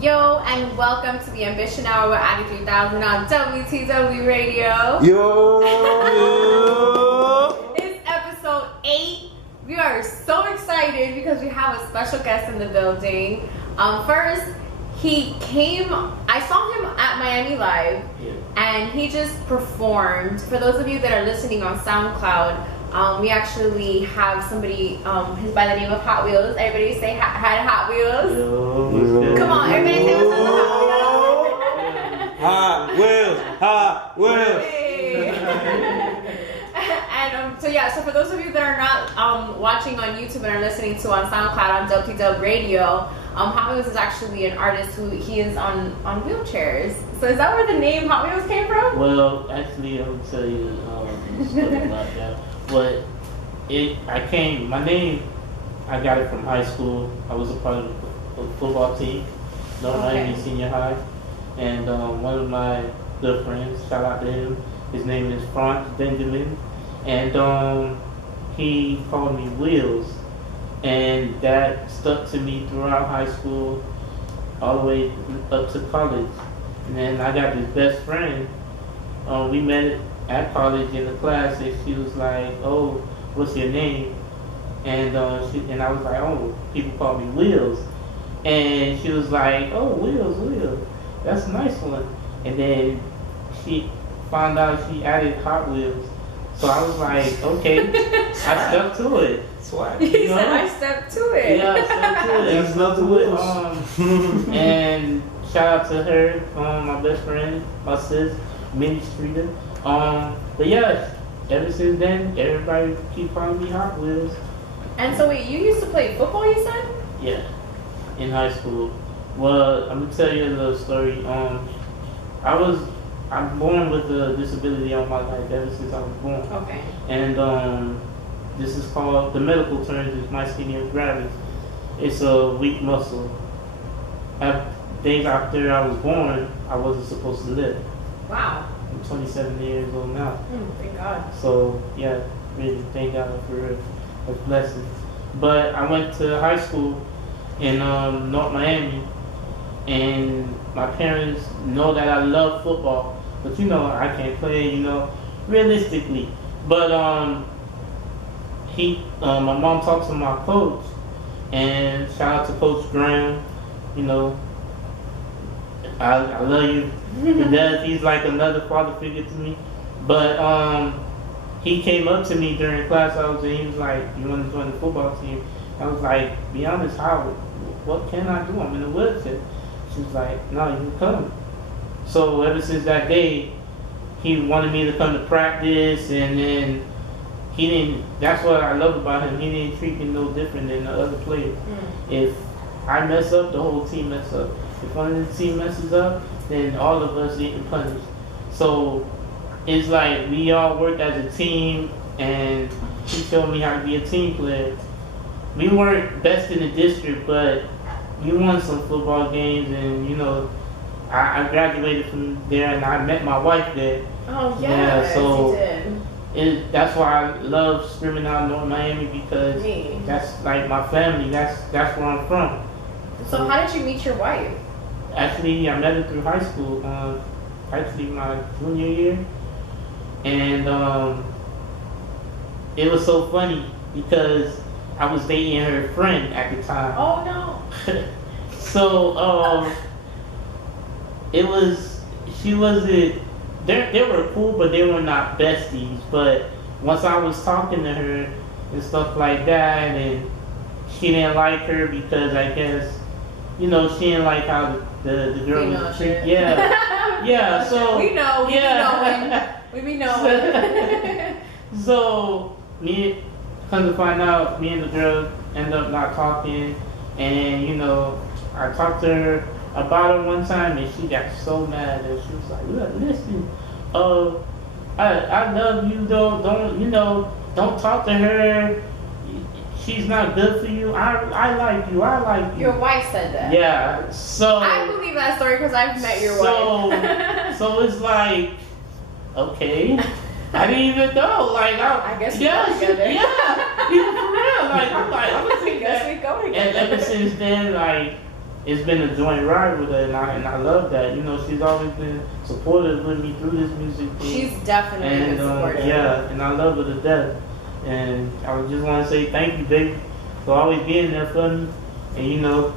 Yo, and welcome to the Ambition Hour with AUDii 3000 on WTW RADIO. Yo! It's episode 8. We are so excited because we have a special guest in the building. First, he came, I saw him at Miami Live, and he just performed. For those of you that are listening on Soundcloud, we actually have somebody who's by the name of HotWheelz. Everybody say hi to HotWheelz. Yo. Come on, everybody say what's up to HotWheelz. HotWheelz. And so for those of you that are not watching on YouTube and are listening to on SoundCloud on WTW RADIO, HotWheelz is actually an artist who he is on wheelchairs. So is that where the name HotWheelz came from? Well, actually, I will tell you stuff about that. But my name, I got it from high school. I was a part of a football team, Miami Senior High. And one of my good friends, shout out to him, his name is Franz Benjamin. And he called me Wheels. And that stuck to me throughout high school, all the way up to college. And then I got this best friend. We met at college in the class, and she was like, "Oh, what's your name?" And I was like, "Oh, people call me Wheels." And she was like, "Oh, Wheels, that's a nice one." And then she found out she added HotWheelz. So I was like, okay, I stuck to it. Swag. He said, I stepped to it. Yeah, I stuck to it. I stuck to it. And shout out to her, my best friend, my sis, Minnie Streeter. But yeah, ever since then, everybody keep calling me HotWheelz. And so wait, you used to play football, you said? Yeah, in high school. Well, I'm gonna tell you a little story. I'm born with a disability on my life ever since I was born. Okay. And this is called, the medical term is myasthenia gravis. It's a weak muscle. Days after I was born, I wasn't supposed to live. Wow. I'm 27 years old now. Thank God. So yeah, really thank God for a blessing. But I went to high school in North Miami, and my parents know that I love football, but I can't play, realistically. But my mom talked to my coach, and shout out to Coach Graham. I love you. He's like another father figure to me. But he came up to me during class I was in. He was like, "You want to join the football team?" I was like, "Be honest, what can I do? I'm in a wheelchair." She was like, "No, you can come." So ever since that day, he wanted me to come to practice, and then that's what I love about him. He didn't treat me no different than the other players. If I mess up, the whole team mess up. If one of the team messes up, then all of us getting punished. So it's like we all work as a team, and he showed me how to be a team player. We weren't best in the district, but we won some football games, and I graduated from there, and I met my wife there. Oh yeah, so you did. That's why I love screaming out North Miami, because that's like my family. That's where I'm from. So how did you meet your wife? Actually, I met her through high school. Actually, my junior year, and it was so funny because I was dating her friend at the time. Oh no. So she wasn't. They were cool, but they were not besties. But once I was talking to her and stuff like that, and she didn't like her because I guess, she didn't like how the girl was treated. Yeah. Yeah, so we know. We be knowing. So come to find out, me and the girl end up not talking, and I talked to her about it one time, and she got so mad, and she was like, "Look, listen, I love you, though. Don't talk to her. She's not good for you. I like you. I like you." Your wife said that. Yeah. So I believe that story because I've met your wife. So it's like, okay. I didn't even know. Like, I guess we go together. Yeah, even for real. Like, I'm gonna take I guess that. we go together. And ever since then, like, it's been a joint ride with her, and I love that. You know, she's always been supportive with me through this music thing. She's definitely And been supportive. yeah, and I love her to death. And I would just want to say thank you, baby, for always being there for me. And you know,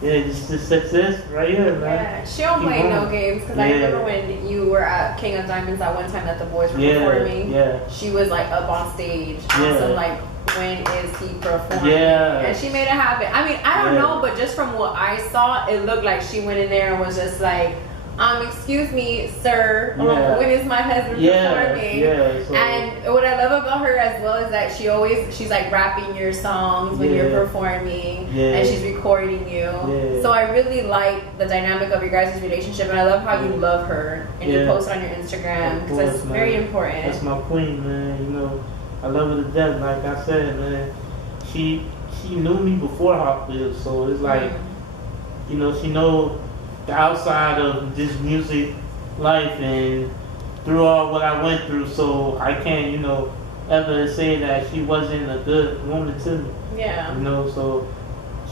yeah, it's just success right here, man. Yeah, she don't Keep play no going. games because I remember when you were at King of Diamonds that one time that the boys were performing. Yeah. She was like up on stage. Yeah. So like, when is he performing? Yeah. And she made it happen. I mean, I don't Yeah. know, but just from what I saw, it looked like she went in there and was just like, excuse me, sir, Yeah. when is my husband performing? Yeah. So, And what I love about her as well is that she's like rapping your songs when you're performing, and she's recording you. Yeah. So I really like the dynamic of your guys' relationship, and I love how you love her and you post on your Instagram because that's very important. That's my queen, man. You know, I love her to death. Like I said, man, she knew me before HottWheelz, so it's like, you know, she know the outside of this music life and through all what I went through, so I can't, you know, ever say that she wasn't a good woman to me. Yeah. You know, so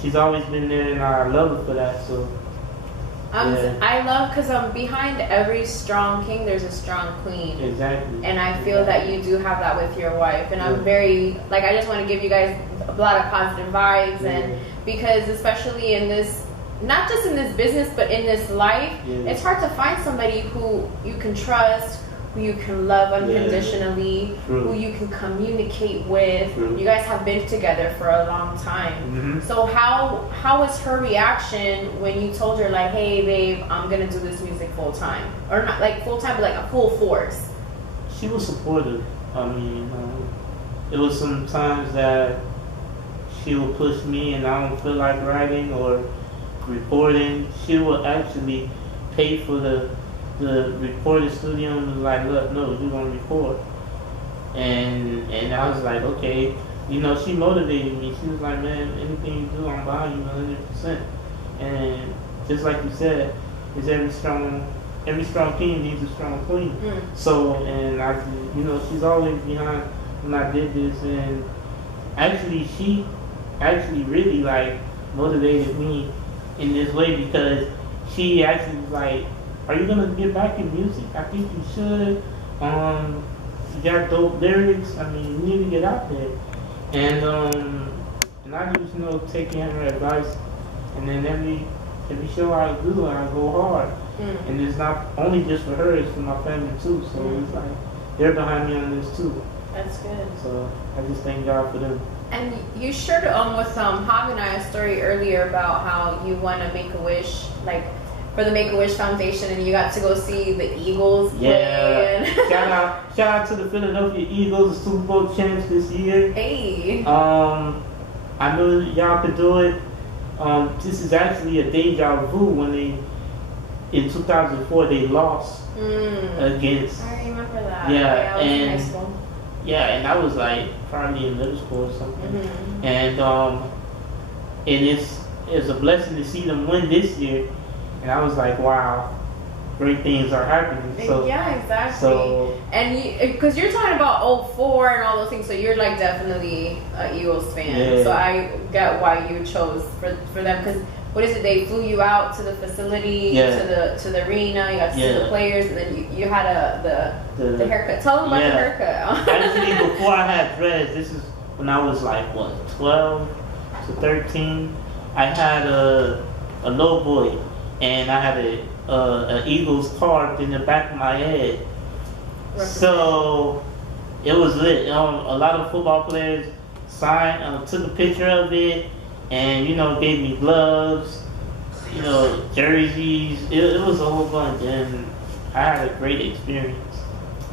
she's always been there, and I love her for that. So I love because behind every strong king, there's a strong queen. exactly. And I feel that you do have that with your wife. And I'm very, like, I just want to give you guys a lot of positive vibes. And because especially in this, not just in this business, but in this life, it's hard to find somebody who you can trust, who you can love unconditionally, who you can communicate with. You guys have been together for a long time. So how was her reaction when you told her like, hey babe, I'm gonna do this music full time? Or not like full time, but like a full force? She was supportive. I mean, it was some times that she would push me and I don't feel like writing or recording. She would actually pay for the recording studio and was like, look, no, you're gonna record. And I was like, okay. You know, she motivated me. She was like, man, anything you do, I'm behind you 100%. And just like you said, is every strong king needs a strong queen. So, and I, you know, she's always behind when I did this. And actually, she actually really like motivated me in this way because she actually was like, are you gonna get back in music? I think you should. You got dope lyrics. I mean, you need to get out there. And I just, you know, taking her advice. And then every show I do, I go hard. And it's not only just for her, it's for my family too. So it's like they're behind me on this too. That's good. So I just thank God for them. And you shared with Hog and I a story earlier about how you won a Make-A-Wish, like for the Make-A-Wish Foundation, and you got to go see the Eagles play. Yeah. Shout out to the Philadelphia Eagles, the Super Bowl champs this year. Hey. I know y'all could do it. This is actually a deja vu when in 2004 they lost against. I remember that. Yeah, I was in high school. Yeah, and I was like probably in middle school or something. And it's a blessing to see them win this year. And I was like, wow, great things are happening. So, yeah, exactly. So, and because you're talking about 04 and all those things, so you're like definitely an Eagles fan. Yeah. So I get why you chose for them. Because what is it? They flew you out to the facility, to the arena. You got to see the players, and then you had the haircut. Tell them about the haircut. Actually, before I had dreads, this is when I was like 12 to 13. I had a low boy, and I had an Eagles carved in the back of my head. So it was lit. A lot of football players took a picture of it, and you know, gave me gloves, you know, jerseys. It was a whole bunch, and I had a great experience.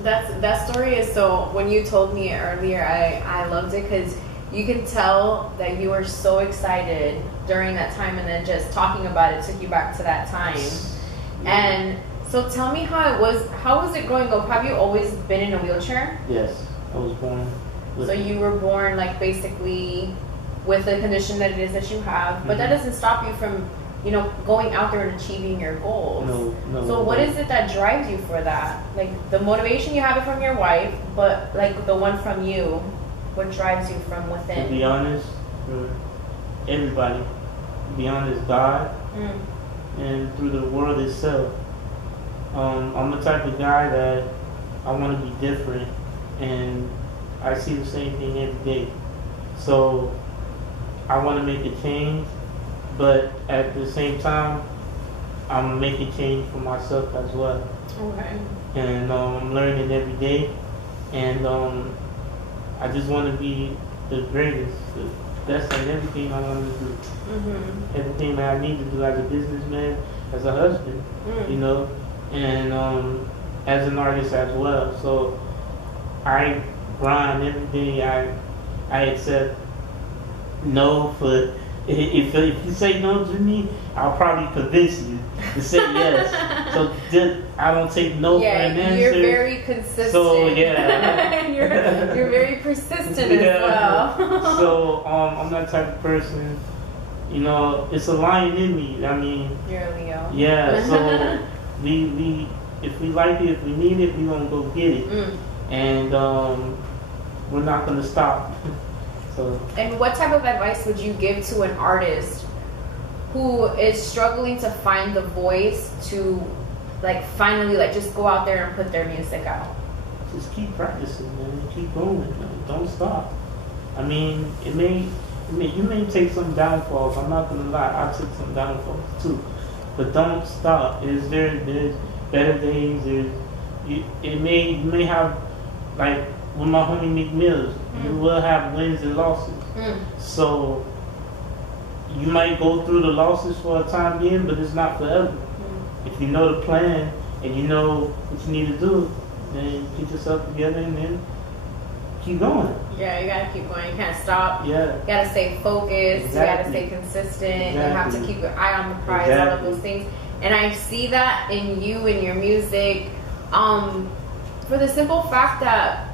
That story is so. When you told me it earlier, I loved it because you can tell that you were so excited during that time, and then just talking about it took you back to that time. And so tell me how it was. How was it growing up? Have you always been in a wheelchair? Yes, I was born. So you were born like basically with the condition that it is that you have, but that doesn't stop you from, you know, going out there and achieving your goals. No. So what is it that drives you for that? Like the motivation, you have it from your wife, but like the one from you, what drives you from within? To be honest, for everybody, beyond is God Mm. and through the world itself. I'm the type of guy that I want to be different, and I see the same thing every day. So I want to make a change, but at the same time, I'm making change for myself as well. Okay. And I'm learning every day, and I just want to be the greatest, the best at everything I want to do. Mm-hmm. Everything that I need to do as a businessman, as a husband, you know, and as an artist as well. So I grind every day. I accept no for if you say no to me, I'll probably convince you to say yes. So just, I don't take no for an answer. You're very consistent. So yeah, you're very persistent as well. So I'm that type of person. You know, it's a lion in me. I mean, You're a Leo. yeah. So we if we like it, if we need it, we gonna go get it, and we're not gonna stop. So. And what type of advice would you give to an artist who is struggling to find the voice to, like, finally, like, just go out there and put their music out? Just keep practicing, man. Keep going, man. Don't stop. I mean, you may take some downfalls. I'm not gonna lie. I took some downfalls too, but don't stop. There's better days. You may have, like with my homie McMills, you will have wins and losses. So you might go through the losses for a time being, but it's not forever. If you know the plan and you know what you need to do, then get yourself together and then keep going. Yeah, you gotta keep going. You can't stop. Yeah. You gotta stay focused. Exactly. You gotta stay consistent. Exactly. You have to keep your eye on the prize. All of those things. And I see that in you and your music, for the simple fact that,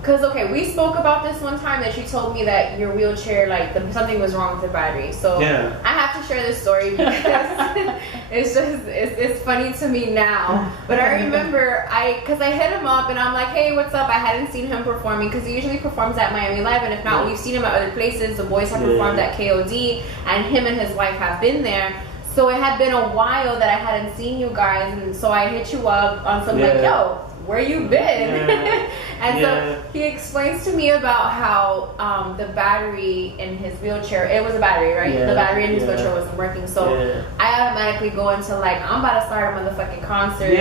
because okay, we spoke about this one time that you told me that your wheelchair, like something was wrong with the battery. So Yeah. I have to share this story because it's funny to me now. But I remember because I hit him up and I'm like, hey, what's up? I hadn't seen him performing because he usually performs at Miami Live, and if not, we've seen him at other places. The boys have performed at KOD, and him and his wife have been there. So it had been a while that I hadn't seen you guys, and so I hit you up on some like, yo, where you been? And so he explains to me about how the battery in his wheelchair, it was a battery, right? The battery in his wheelchair wasn't working. So I automatically go into like, I'm about to start a motherfucking concert.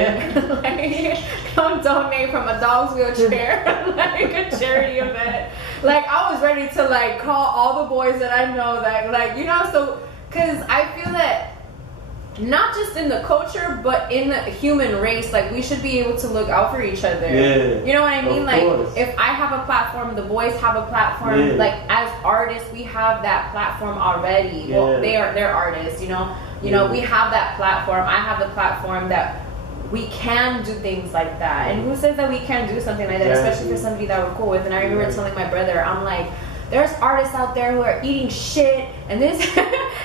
Like, come donate from a dog's wheelchair, like a charity event. Like I was ready to like call all the boys that I know that like, you know, so, cause I feel that not just in the culture, but in the human race, like we should be able to look out for each other. You know what I mean? Like if I have a platform, the boys have a platform. Like as artists, we have that platform already. Well, they're artists, you know. You know, we have that platform. I have the platform that we can do things like that. And who says that we can't do something like that, especially for somebody that we're cool with? And I remember telling my brother, I'm like, there's artists out there who are eating shit, and this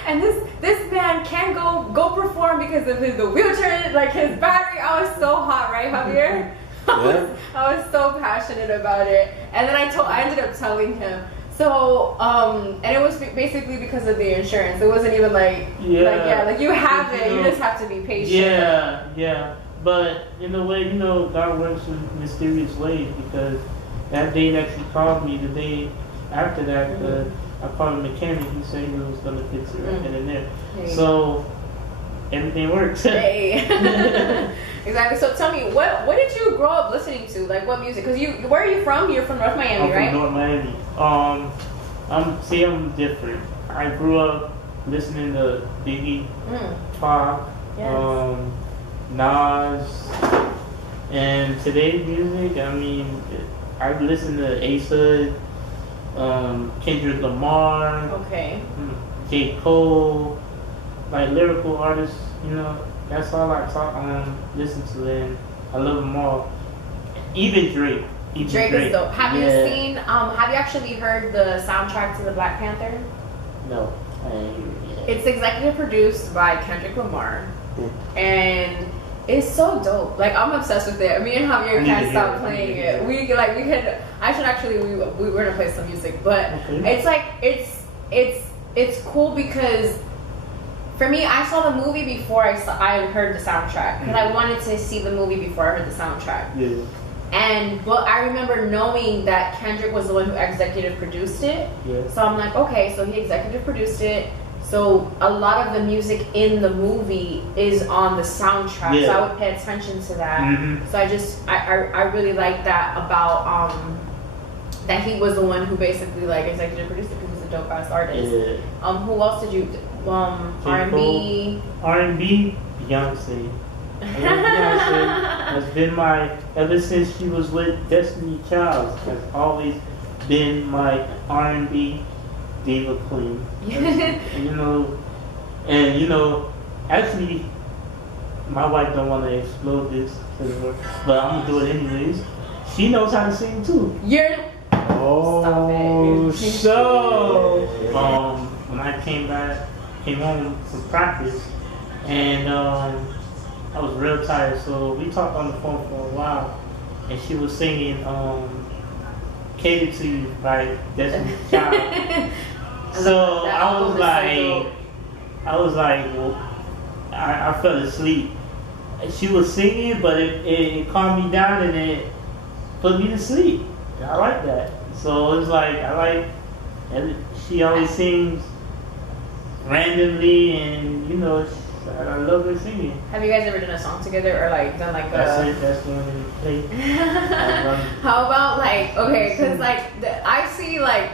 and this man can't go perform because of the wheelchair, like his battery. I was so hot, right, Javier? I was so passionate about it, and then I ended up telling him. So and it was basically because of the insurance. It wasn't even like like you have it. You just have to be patient. But in a way, you know, God works in mysterious ways, because that day that you called me, the day after that, I called a mechanic. He said he was going to fix it right then and there. So everything works. Exactly. So tell me, what did you grow up listening to? Like what music? Because where are you from? You're from North Miami, right? I'm from North Miami. I'm different. I grew up listening to Biggie, Pac, Nas, and today's music. I mean, I listen to Ace Hood, Kendrick Lamar, J. Cole, like lyrical artists, you know. That's all I listen to, and I love them all. Even Drake. Drake is dope. Have you seen? Have you actually heard the soundtrack to the Black Panther? No. It's executive produced by Kendrick Lamar, and it's so dope. Like I'm obsessed with it. Me and Javier can't stop playing it. We could. I should actually. We were gonna play some music, but it's like it's cool because For me, I saw the movie before I heard the soundtrack because I wanted to see the movie before I heard the soundtrack. Yeah. But I remember knowing that Kendrick was the one who executive produced it. Yeah. So I'm like, okay, so he executive produced it. So a lot of the music in the movie is on the soundtrack. Yeah. So I would pay attention to that. Mm-hmm. So I really like that about that he was the one who basically like executive produced it because he's a dope ass artist. Yeah. Who else did you R&B? R&B, Beyonce. I love Beyonce. Has been ever since she was with Destiny Child, has always been my R&B diva queen. And actually, my wife don't want to explode this, but I'm gonna do it anyways. She knows how to sing too. Stop it. So when I came home from practice, and I was real tired, so we talked on the phone for a while, and she was singing "Cater to You" by Destiny's Child. So I was like, well, I fell asleep. She was singing, but it calmed me down and it put me to sleep. I like that. So it's like and she always sings randomly, and I love her singing. Have you guys ever done a song together or like done like That's the one we play. How about like because like I see like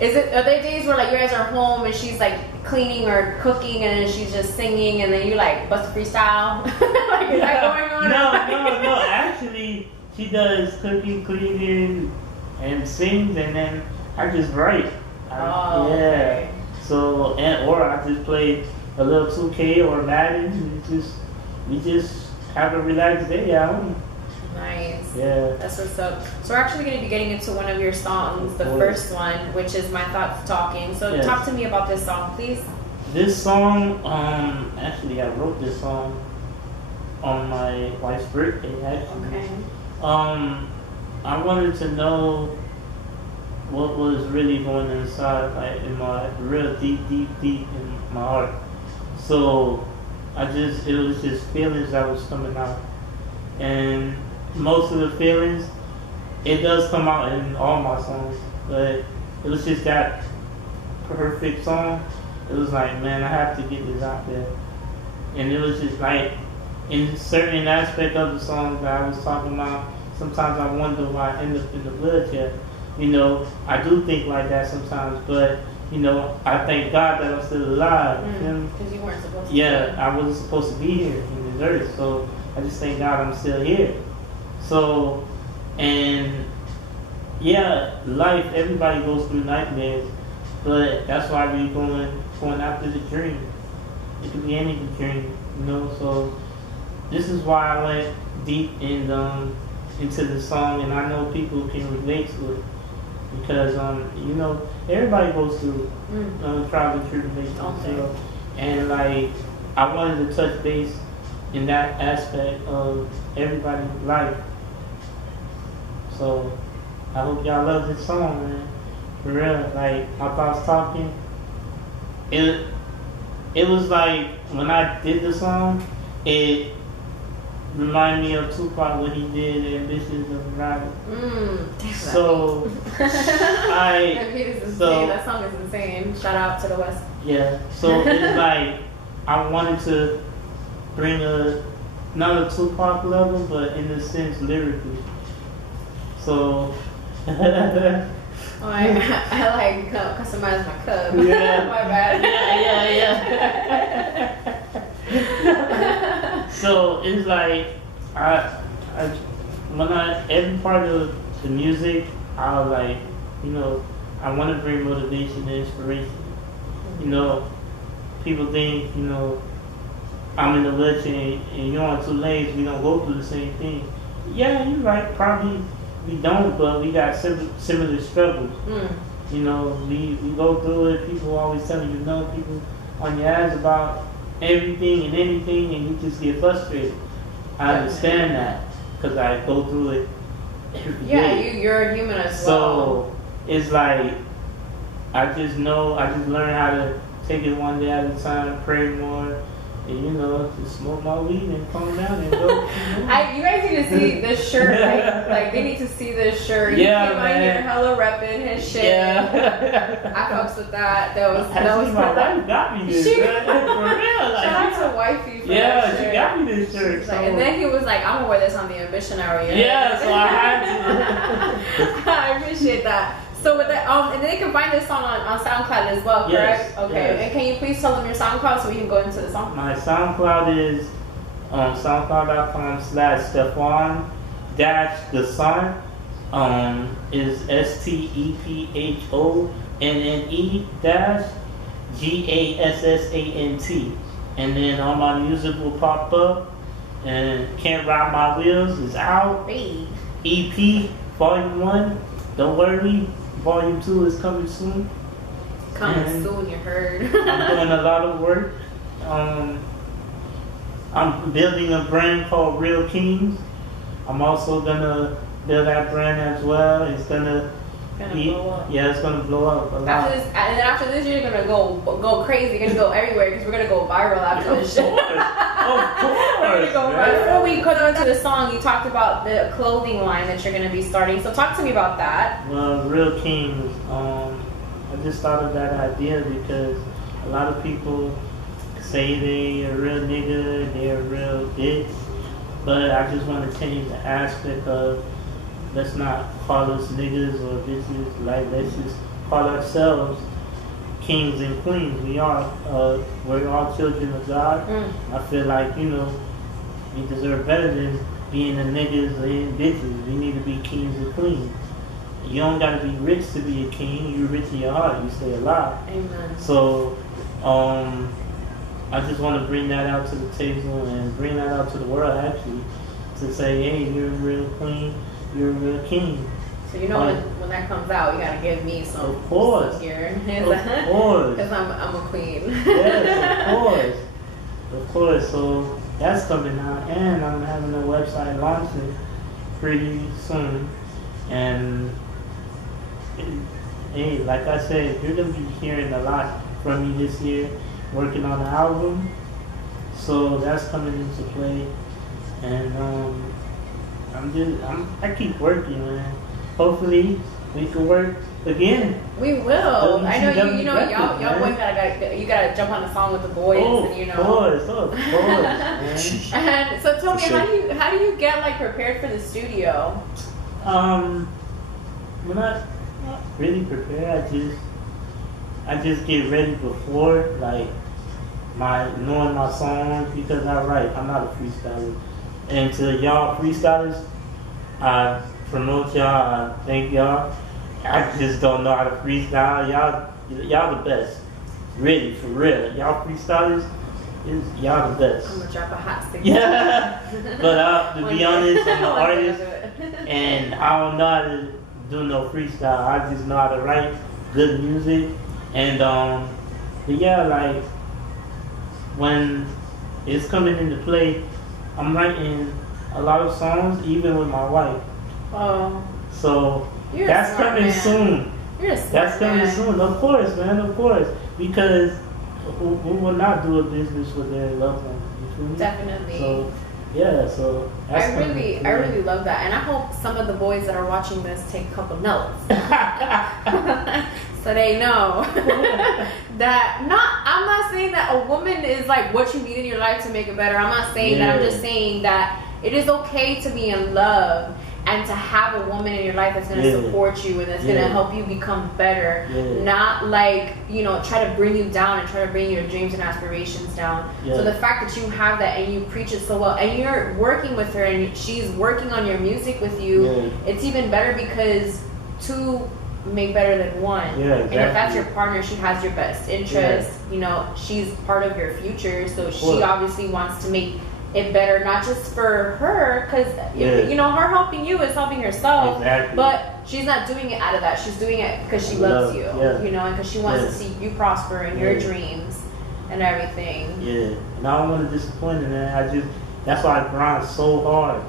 are there days where like you guys are home and she's like cleaning or cooking and she's just singing and then you like bust a freestyle? Like is that going on? No. Actually, she does cooking, cleaning, and sings, and then I just write. Okay. So or I just play a little 2K or Madden. And we just have a relaxed day at home. Nice. Yeah. That's what's up. So we're actually going to be getting into one of your songs, the first one, which is My Thoughts Talking. So talk to me about this song, please. This song, actually I wrote this song on my wife's birthday, actually. Okay. I wanted to know what was really going inside, like in my real deep in my heart. So it was just feelings that was coming out. And most of the feelings, it does come out in all my songs, but it was just that perfect song. It was like, man, I have to get this out there. And it was just like, in certain aspect of the song that I was talking about, sometimes I wonder why I end up in the bloodshed. I do think like that sometimes, but I thank God that I'm still alive. Because you weren't supposed to. Yeah, I wasn't supposed to be here in this earth, so I just thank God I'm still here. So, and yeah, life, everybody goes through nightmares, but that's why we're going after the dream. It could be any dream, so this is why I went deep into the song, and I know people can relate to it because everybody goes through trials and tribulations. Okay. And like I wanted to touch base in that aspect of everybody's life. So I hope y'all love this song, man. For real, like My Thoughts Talking. It was like when I did the song, it reminded me of Tupac when he did Ambitions of Rival. So that song is insane. Shout out to the West. Yeah. So it's like I wanted to bring not a Tupac level, but in a sense lyrically. So I like customize my cup. Yeah. My bad. Yeah. So it's like every part of the music, I was like, I want to bring motivation and inspiration. People think, I'm in the wheelchair and you're on two legs, we don't go through the same thing. Yeah, you're right, probably we don't, but we got similar struggles. We go through it. People always telling you, people on your ass about everything and anything, and you just get frustrated. I understand that because I go through it every day. You're a human as well. So it's like I just learned how to take it one day at a time, pray more, and you know, just smoke my weed and calm down and go. You guys need to see the shirt. Like they need to see this shirt. Yeah, he came out here hella repping his shit. Yeah. I fucks with that. That was Actually, my wife got me this. She- man. For real. Like, Shout out to wifey for yeah, that she shirt. got me this shirt. She's like, and then he was like, I'm gonna wear this on the Ambitionary. Yeah, so I had to. I appreciate that. So with that, and then they can find this song on SoundCloud as well, correct? Yes, Okay. yes. And can you please tell them your SoundCloud so we can go into the song? My SoundCloud is soundcloud.com/Stephon the Son is STEPHONNE-GASSANT. And then all my music will pop up. And Can't Ride My Wheels is out. Hey. EP Volume 1, don't worry. Volume 2 is coming soon. Coming And soon, you heard. I'm doing a lot of work. I'm building a brand called Real Kings. I'm also gonna build that brand as well. It's gonna Blow up. Yeah, it's gonna blow up a lot. After this, you're gonna go crazy. You're gonna go everywhere because we're gonna go viral after this shit. Of course. Before we go into the song, you talked about the clothing line that you're gonna be starting. So talk to me about that. Well, Real Kings. I just thought of that idea because a lot of people say they a real nigga, they're a real bitch, but I just want to change the aspect of let's not call us niggas or bitches. Like let's just call ourselves kings and queens. We're all children of God. I feel like we deserve better than being the niggas and bitches. We need to be kings and queens. You don't gotta be rich to be a king. You're rich in your heart. You say a lot. Amen. So, I just want to bring that out to the table and bring that out to the world actually, to say, hey, you're a real queen, you're a real king. So when that comes out, you gotta give me some. Of course. Some gear. Of course. Because I'm a queen. Yes, of course. So that's coming out, and I'm having a website launching pretty soon, and. Hey, like I said, you're gonna be hearing a lot from me this year, working on the album. So that's coming into play, and I keep working, man. Hopefully we can work again. We will. I know WTW y'all man. boys gotta jump on a song with the boys, and Of course, man. And so tell me, sure. how do you get like prepared for the studio? We're not really prepared. I just get ready before, like knowing my songs, because I write. I'm not a freestyler. And to y'all freestylers, I promote y'all. I thank y'all. I just don't know how to freestyle. Y'all the best. Really, for real. Y'all freestylers, y'all the best. I'm gonna drop a hot stick. Yeah. But to be honest, I'm an One day artist, I'll do it. and I don't know how to do no freestyle. I just know how to write good music, and but yeah, like when it's coming into play, I'm writing a lot of songs, even with my wife. Oh, So you're that's a smart coming man. soon. You're a smart That's coming man. soon, of course, man, of course, because who will not do a business with their loved ones? You feel me? Definitely. So yeah, so that's I really love that, and I hope some of the boys that are watching this take a couple notes, so they know that I'm not saying that a woman is like what you need in your life to make it better. I'm not saying that. I'm just saying that it is okay to be in love and to have a woman in your life that's going to support you and that's going to help you become better. Not like, try to bring you down and try to bring your dreams and aspirations down. So the fact that you have that and you preach it so well and you're working with her and she's working on your music with you, it's even better because two make better than one. And if that's your partner, she has your best interest. She's part of your future, so she obviously wants to make it better, not just for her, because her helping you is helping herself, but she's not doing it out of that. She's doing it because she loves you, and because she wants to see you prosper in your dreams and everything. And I don't want to disappoint her, man. That's why I grind so hard.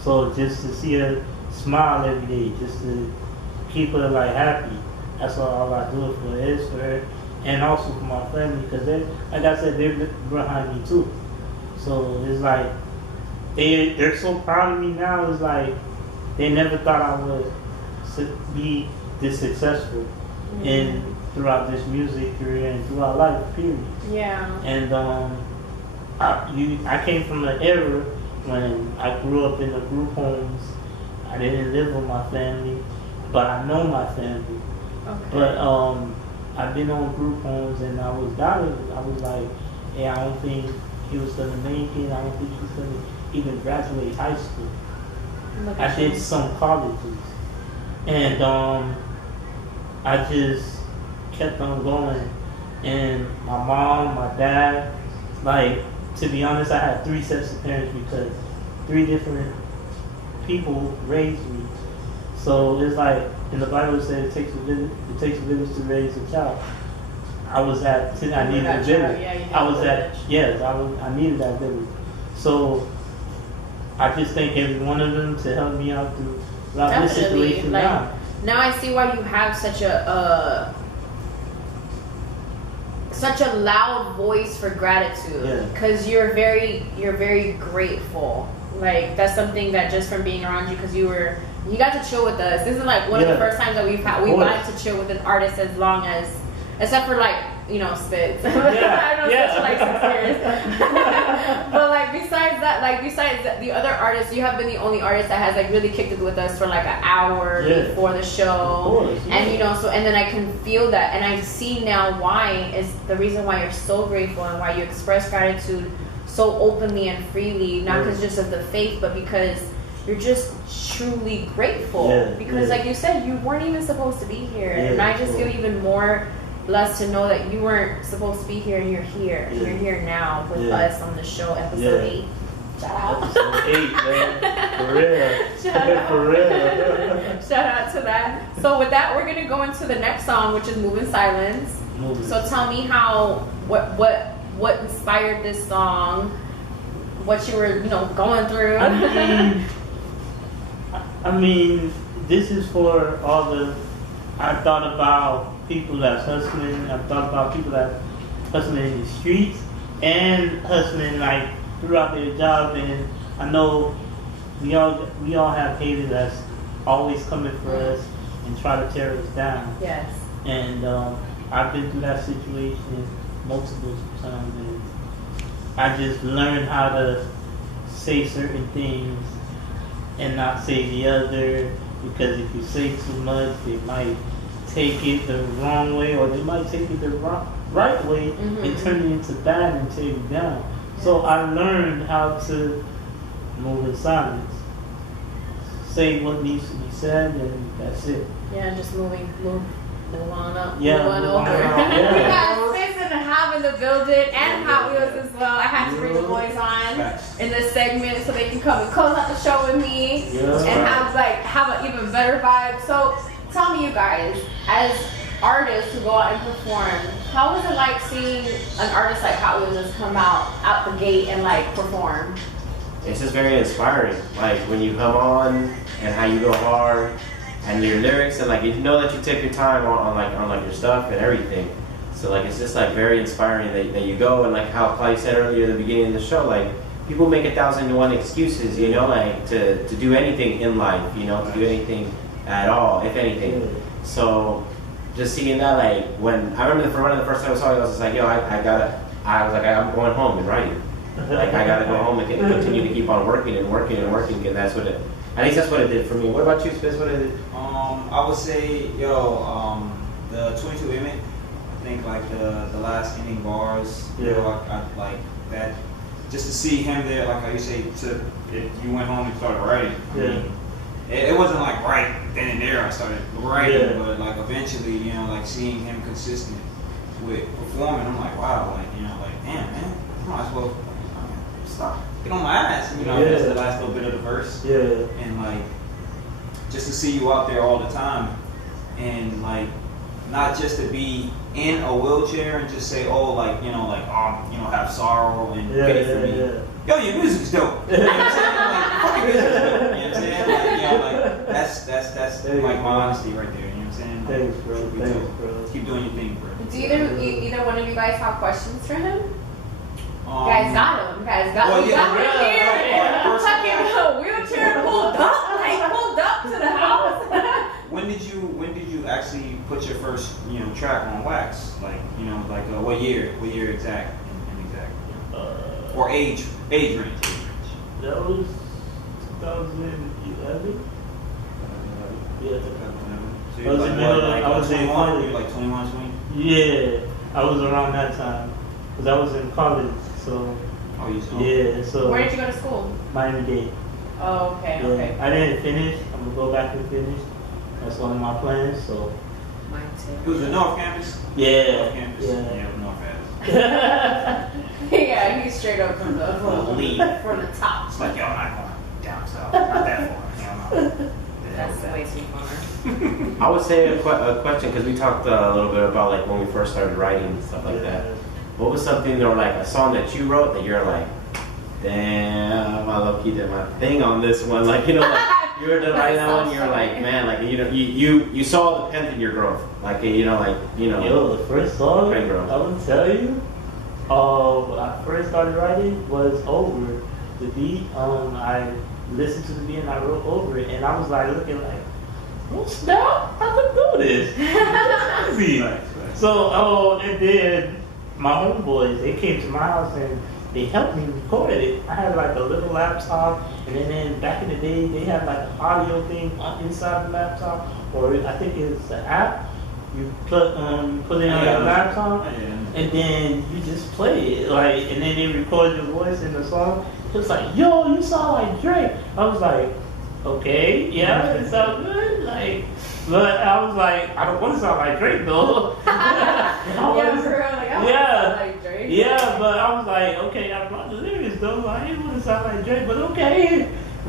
So just to see her smile every day, just to keep her like happy. That's all I do it for. It is for her. and also for my family, because they, like I said, they're behind me too. So it's like they're so proud of me now. It's like they never thought I would be this successful in throughout this music career and throughout life, period. Yeah. And I came from an era when I grew up in the group homes. I didn't live with my family, but I know my family. Okay. But I've been on group homes, and I was doubted. I was like, hey, I don't think he was gonna make it. I don't think he's gonna even graduate high school. I did some colleges, and I just kept on going. And my mom, my dad, like, to be honest, I had 3 sets of parents because 3 different people raised me. So it's like in the Bible it says it takes a village to raise a child. I needed a village. I needed that village. So I just thank every one of them to help me out throughout this situation now. Now I see why you have such a loud voice for gratitude, because you're very grateful. Like, that's something that just from being around you, because you got to chill with us. This is like one of the first times that we wanted to chill with an artist as long as, except for like, you know, Spitz. I know Spitz for like 6 years. But like besides the other artists, you have been the only artist that has like really kicked it with us for like an hour before the show. And you know, and then I can feel that, and I see now why is the reason why you're so grateful and why you express gratitude so openly and freely, not because just of the faith, but because you're just truly grateful. Because like you said, you weren't even supposed to be here. And I just feel even more blessed to know that you weren't supposed to be here and you're here. And you're here now with us on the show, episode 8. Shout out. Episode 8, man. For real. Shout out. For real. Shout out to that. So with that, we're gonna go into the next song, which is Move in Silence. So tell me what inspired this song, what you were, going through. I mean, this is for all I thought about people that's hustling. I thought about people that hustling in the streets and hustling like throughout their job. And I know we all have haters that's always coming for us and try to tear us down. Yes. And I've been through that situation multiple times, and I just learned how to say certain things and not say the other, because if you say too much, they might take it the wrong way, or they might take it the right way and turn it into bad and tear you down. So I learned how to move in silence, say what needs to be said, and that's it. Yeah, just move on up, move on over. We got Spitz and Hab in the building, and HottWheelz as well. I had to bring the boys on in this segment so they can come and close out the show with me and have an even better vibe. So tell me, you guys, as artists who go out and perform, how was it like seeing an artist like HottWheelz just come out the gate and like perform? It's just very inspiring. Like when you come on and how you go hard. And your lyrics, and like you know that you take your time on your stuff and everything. So like it's just like very inspiring that you go, and like how Claudia said earlier at the beginning of the show, like people make 1,001 excuses, like to do anything in life, to do anything at all, if anything. So just seeing that, like when I remember one of the first time I saw it, I was just like, yo, I'm going home and writing. Like I gotta go home and continue to keep on working, because at least that's what it did for me. What about you, Spitz? What did it? I would say, the 22 Emmett, I think like the last inning bars, I like that. Just to see him there, like how you say, if you went home and started writing. It wasn't like right then and there I started writing, but like eventually, like seeing him consistent with performing, I'm like, wow, damn, man, I might as well stop. Get on my ass, that's the last little bit of the verse. And like, just to see you out there all the time, and like, not just to be in a wheelchair and just say, have sorrow and pity for me. Yo, your music's dope. You know what I'm saying? Like, fucking music's dope. You know what I'm saying? Like, that's that's There you like go. my honesty right there. You know what I'm saying? Like, Thanks, bro. truth be Thanks, told. bro. Keep doing your thing, bro. Do either one of you guys have questions for him? Um, You guys got him. You guys got well, him. yeah, Got him here. Fucking wheelchair pulled up to the house. When did you actually put your first track on wax? Like what year exact in exact or age range? That was 2011. Yeah. So you're like what? Like I was in 21? college. You're like 21, 20? Yeah, I was around that time because I was in college. So Oh, you saw? yeah, so Where did you go to school? Miami-Dade. Oh, okay, Yeah. okay. I didn't finish. I'm gonna go back and finish. That's one of my plans. So Mine It too. was the North Campus. yeah, North Campus. yeah. Yeah, North Campus. Yeah, he's straight up from the top. It's like, yo, I'm not going down south. Not that far. Hell no. That's way too far. I would say a question, because we talked a little bit about like when we first started writing and stuff like that. What was something or like a song that you wrote that you're like, damn, I low key did my thing on this one. Like, like you were the right now and you're like, man, like you saw the pent in your growth. Like Yo, the first song Great growth. I would tell you, when I first started writing was Over. The beat, I listened to the beat and I wrote over it, and I was like looking like, oh snap, I could do this. It's easy. Right. So, and then my homeboys, they came to my house and they helped me record it. I had like a little laptop, and then back in the day, they had like an audio thing inside the laptop, or I think it's an app. You put it on your laptop, and then you just play it, like, and then they record your voice in the song. It was like, yo, you sound like Drake. I was like, okay, yeah, it sounds good, like, but I was like, I don't want to sound like Drake though. Yeah, for real, like, I Yeah. like Drake. Yeah, but I was like, okay, I brought the lyrics though. I didn't want to sound like Drake, but okay.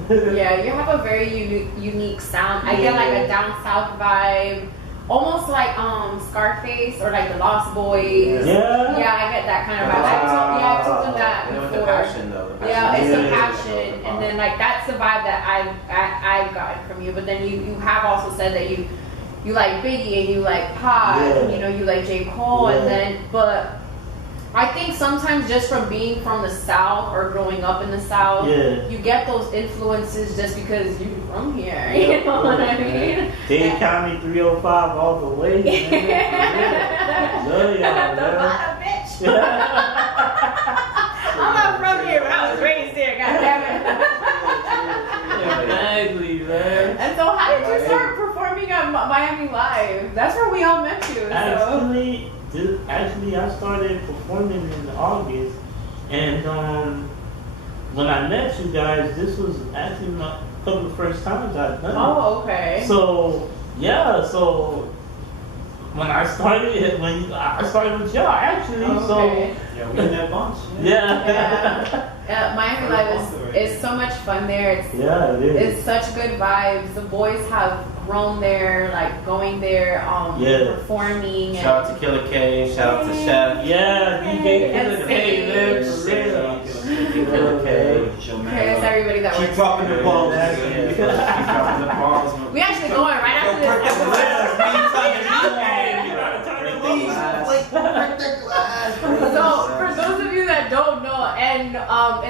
Yeah, you have a very unique sound. I get like a down south vibe, almost like Scarface or like the Lost Boys. Yeah. Yeah, I get that kind of vibe. I told them that With before. the passion though. The Yeah, it's the Yeah. passion, and then like that's the vibe that I've gotten from you. But then you have also said that you like Biggie and you like Pop, and you like J. Cole, and then but I think sometimes just from being from the South or growing up in the South, you get those influences just because you're from here. You know what I mean? Dade County 305 all the way. Man. Love y'all, The man. bottom bitch. I'm not from here, but I was raised here. God damn it. Exactly, man. And so, how did you start performing at Miami Live? That's where we all met you. So. Actually, I started performing in August, and when I met you guys, this was actually my couple of first times I've done it. Oh, okay. So yeah, so when I started with y'all actually. Okay. Yeah, we in that bunch. Yeah, Miami Live is so much fun there. Yeah, it is. It's such good vibes. The boys have grown there, like going there, performing. Shout out to Killer K, shout out to Chef. Yeah, DJ And Killer K, man, for real. Killer K. Here's everybody that Keep works dropping there. the bombs. Keep dropping the bombs. We actually going right after this episode. So, for those of you that don't know, and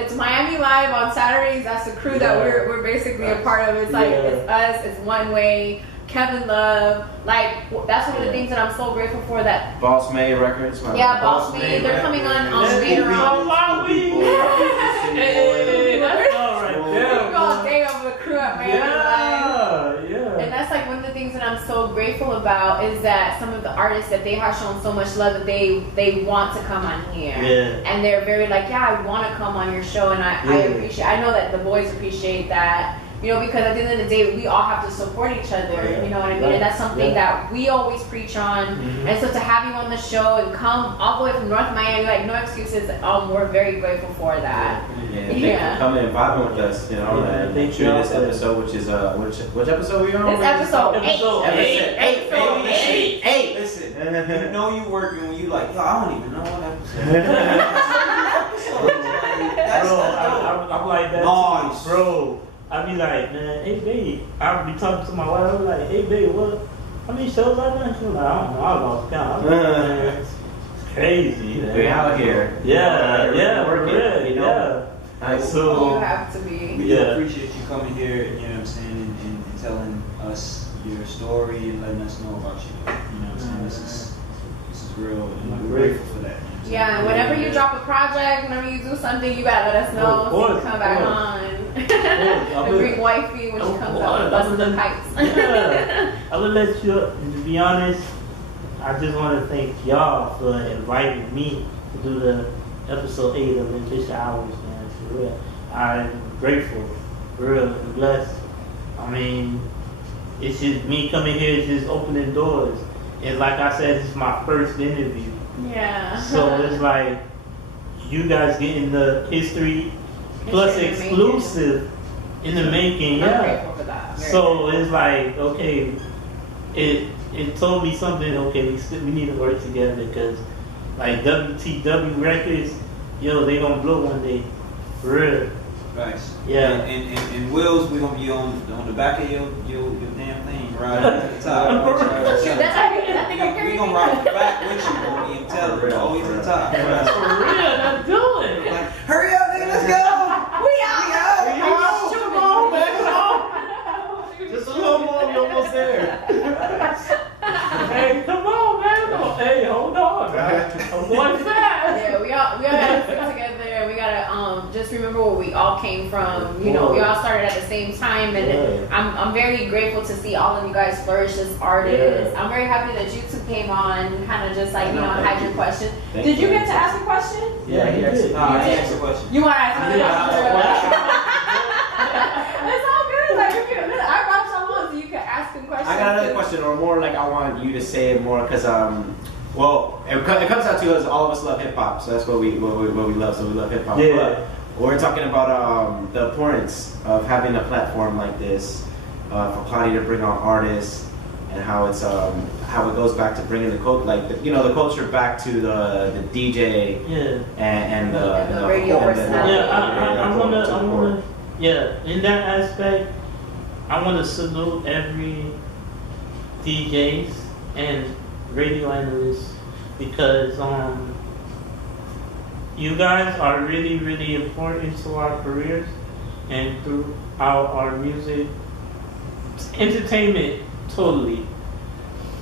it's Miami Live on Saturdays. That's the crew that we're basically a part of. It's like it's us. It's One Way. Kevin Love, like that's one of the things that I'm so grateful for. That Boss May Records. Boss May, they're coming on later on. Hey, that's all right We there. go all day over the crew at Miami Live. Yeah. And that's like one of the things that I'm so grateful about is that some of the artists that they have shown so much love that they want to come on here. Yeah. And they're very like, yeah, I want to come on your show, and I appreciate. I know that the boys appreciate that. Because at the end of the day, we all have to support each other. You know what I mean? And that's something that we always preach on. And so to have you on the show and come all the way from North Miami, like no excuses. We're very grateful for that. Thank you for coming and vibing with us. And thank shooting you this episode, which is which episode we on? This episode 8. Listen, you know you working when you like, yo, I don't even know what episode. Bro, I'm like that Nice. too, bro. I be like, man, hey babe. I be talking to my wife. I be like, hey babe, how many shows I done? She was like, I don't know. I lost count. I was like, man, it's crazy. Man. We out here. Yeah, working. yeah, You know. yeah. You have to be. We do appreciate you coming here, you know what I'm saying, and telling us your story and letting us know about you. You know what I'm saying? This is real, and we're grateful for that. Yeah, and whenever you drop a project, whenever you do something, you gotta let us know so you come back on. And bring wifey when she comes out, busting the pipes. Yeah, I would let you. To be honest, I just want to thank y'all for inviting me to do the episode 8 of Ambitious Hours, man. For real, I'm grateful, for real, and blessed. I mean, it's just me coming here, it's just opening doors. And like I said, it's my first interview. Yeah. So it's like you guys getting the history plus exclusive in the making. I'm Yeah. grateful for that. So it's like, okay, it told me something. Okay, we need to work together because like WTW Records, yo, they gonna blow one day, for real. Nice. Yeah. And Wheels, we're gonna be on the back of your damn thing, right at the top. We gonna ride the back with you, bro. You tell it, always at the top. For real, let's do it. Like, hurry up, nigga, let's go. We out. Come on, man, come on. Just a little more, we almost there. Hey, come on, man. Hey, hold on. I'm going fast. Yeah, we all gotta stick together. We gotta just remember where we all came from. You know, we all started at the same time, and I'm very grateful to see all of you guys flourish as artists. Yeah. I'm very happy that you two came on and kind of just like had your question. Thank Did you you. get to ask a question? Yeah, he did. Nah, I answered the question. You want to ask another Yeah. question? It's all good. Like I brought y'all on so you can ask him questions. I got another question, or more like I want you to say it more, because well, it comes out to us. All of us love hip hop, so that's what we love. So we love hip hop. Yeah. But we're talking about the importance of having a platform like this for Claudia to bring on artists, and how it's how it goes back to bringing the the culture back to the DJ and the radio personality. I wanna in that aspect, I wanna salute every DJs and radio analysts, because you guys are really, really important to our careers and throughout our music entertainment, totally,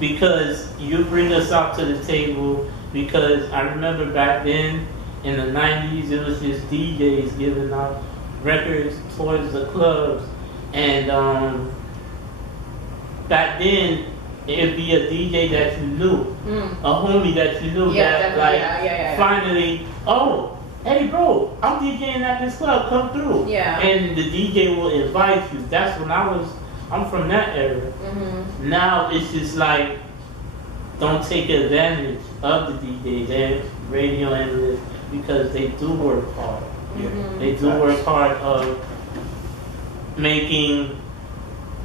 because you bring us out to the table. Because I remember back then in the 90s, it was just DJs giving out records towards the clubs, and back then it'd be a DJ that you knew, a homie that you knew, finally, oh, hey bro, I'm DJing at this club, come through. Yeah. And the DJ will invite you. That's when I'm from that era. Mm-hmm. Now it's just like, don't take advantage of the DJs and radio analysts, because they do work hard. Yeah. They do work hard of making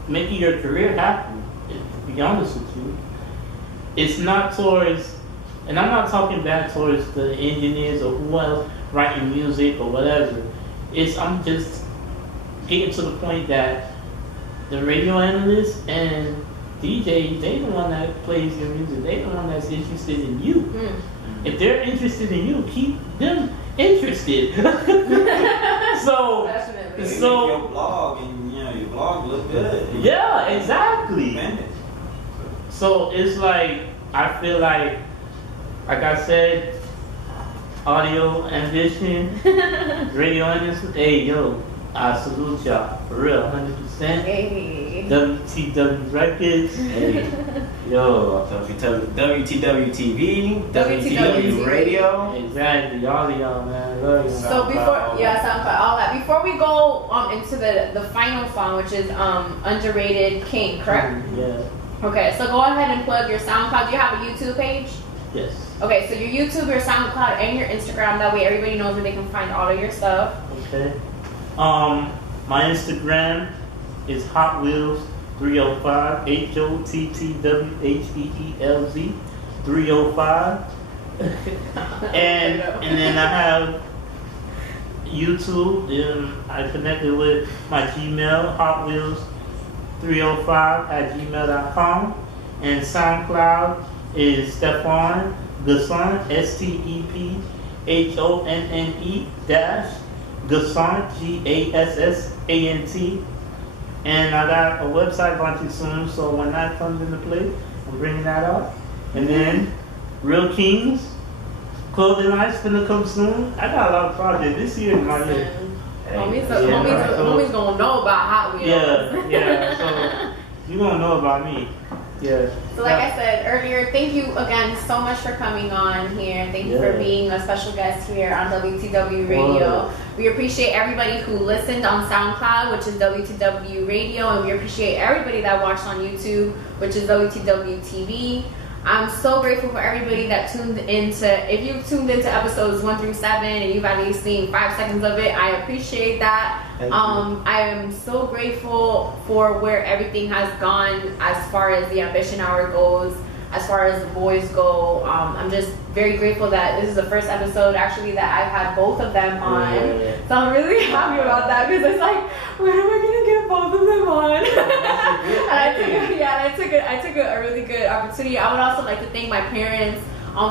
your career happen. To be honest with you, it's not towards, and I'm not talking bad towards the engineers or who else writing music or whatever. I'm just getting to the point that the radio analysts and DJs, they the one that plays your music. They the one that's interested in you. If they're interested in you, keep them interested. So your blog and your blog look good. Yeah, exactly. So it's like, I feel like I said, audio ambition, radio ambition. Hey yo, I salute y'all for real, 100%. Hey. WTW Records. Hey. Yo, WTW TV, WTW Radio. Exactly, all of y'all, man. Love you. So SoundCloud, all that. Before we go into the final song, which is Underrated King, correct? Yeah. Okay, so go ahead and plug your SoundCloud. Do you have a YouTube page? Yes. Okay, so your YouTube, your SoundCloud, and your Instagram. That way everybody knows where they can find all of your stuff. Okay. My Instagram is HottWheelz 305, HottWheelz 305. and then I have YouTube, I connected with my Gmail, HottWheelz305@gmail.com, and SoundCloud is Stephon Gassant, STEPHONNE Gassant, GASSANT. And I got a website launching soon, so when that comes into play, I'm bringing that out. And then Real Kings clothing line's gonna come soon. I got a lot of projects this year in my year. Homies gonna know about Hot Wheels. Yeah. So you gonna know about me. Yeah. So like I said earlier, thank you again so much for coming on here. Thank you for being a special guest here on WTW Radio. We appreciate everybody who listened on SoundCloud, which is WTW Radio, and we appreciate everybody that watched on YouTube, which is WTW TV. I'm so grateful for everybody that tuned into, if you tuned into episodes 1 through 7 and you've at least seen 5 seconds of it, I appreciate that. I am so grateful for where everything has gone as far as the Ambition Hour goes, as far as the boys go. I'm just very grateful that this is the first episode actually that I've had both of them on. So I'm really happy about that because it's like, when am I gonna get both of them on? I took a really good opportunity. I would also like to thank my parents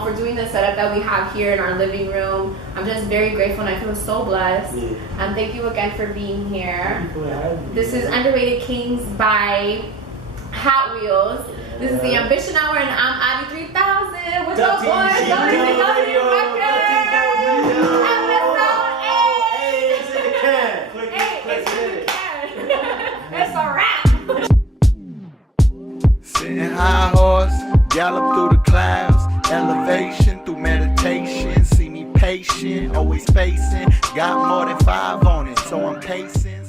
for doing the setup that we have here in our living room. I'm just very grateful and I feel so blessed. And thank you again for being here. This is Underrated Kings by HotWheelz. This is the Ambition Hour and I'm AUDii 3000. What's up, boys? WTW It's a wrap. Sitting high horse, gallop through the clouds, elevation through meditation. See me patient, always pacing. Got more than 5 on it, so I'm casing.